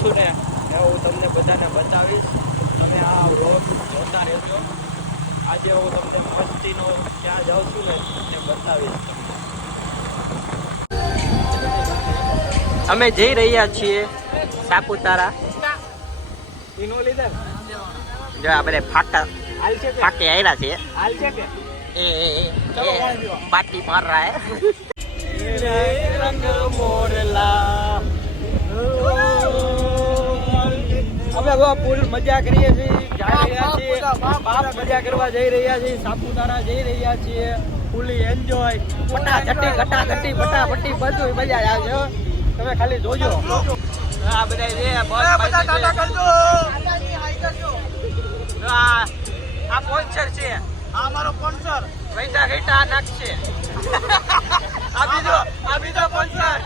છું ને એ હું તમને બધાને બતાવીશ. તમે આ વ્લોગ જોતા રહેજો. આજે હું તમને મસ્તીનો ક્યાં જાઉં છું ને તમને બતાવીશ. અમે જઈ રહ્યા છીએ સાપુતારા. જો આ બધા ફાકે આવ્યા છે. બાટલી માર રહા હે રંગ મોરલા. અમે ફૂલ મજા કરીએ છીએ, જઈ રહ્યા છીએ બાપ મજા કરવા જઈ રહ્યા છીએ, સાપુતારા જઈ રહ્યા છીએ. ફૂલી એન્જોય ફટાફટી ઘટાઘટી ફટાફટી બધું મજા આવશે. તમે ખાલી જોજો. આ બધા છે આ સ્પોન્સર છે. આ મારો સ્પોન્સર વૈદા ઘેટા નાખશે. આ બીજો સ્પોન્સર.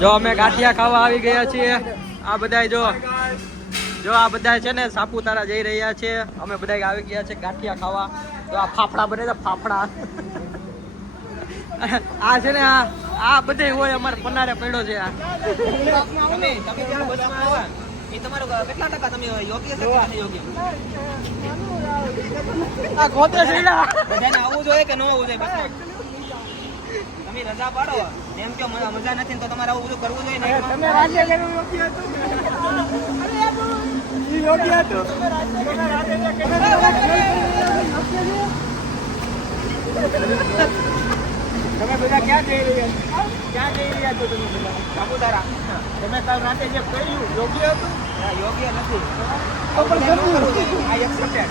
જો અમે ગાંઠિયા ખાવા આવી ગયા છીએ. આ બધા જો આ બધા છે ને સાપુતારા જઈ રહ્યા છે. અમે બધા આવી ગયા છે ગાંઠિયા ખાવા. તો આ ફાફડા બને છે ફાફડા. આ છે ને આ બધે હોય અમારે પનારે પડ્યો છે. આ તમે બસમાં આવા એ તમારું કેટલા ટકા તમે યોગ્ય છે કે યોગ્ય? આ ગોતે છેડા બધાને આવવું જોઈએ કે ન આવવું જોઈએ બસમાં? તમે રજા પાડો એમ કે મજા નથી તો તમારે આવું બધું કરવું જોઈએ ને. તમે રાજ્ય કરવું યોગ્ય હતું. ઈ યોગ્ય હતું. તમે બધા ક્યાં જઈ રહ્યા છો? તમે બધા સાપુતારા. તમે કાલ રાતે જે કહ્યું યોગ્ય હતું? યોગ્ય નથી તો પણ કરવું જોઈએ. આ એક્સેપ્ટેડ.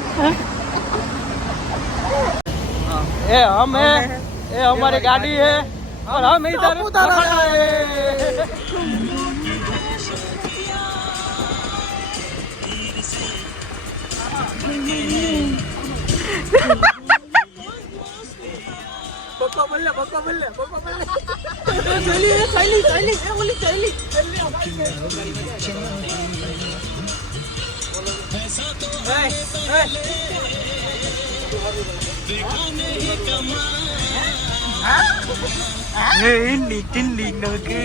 એ હમે એ हमारी गाड़ी है और हम इधर खड़ा है. बक्का बल्ले चली ए बोली चली ini tinggi nagi.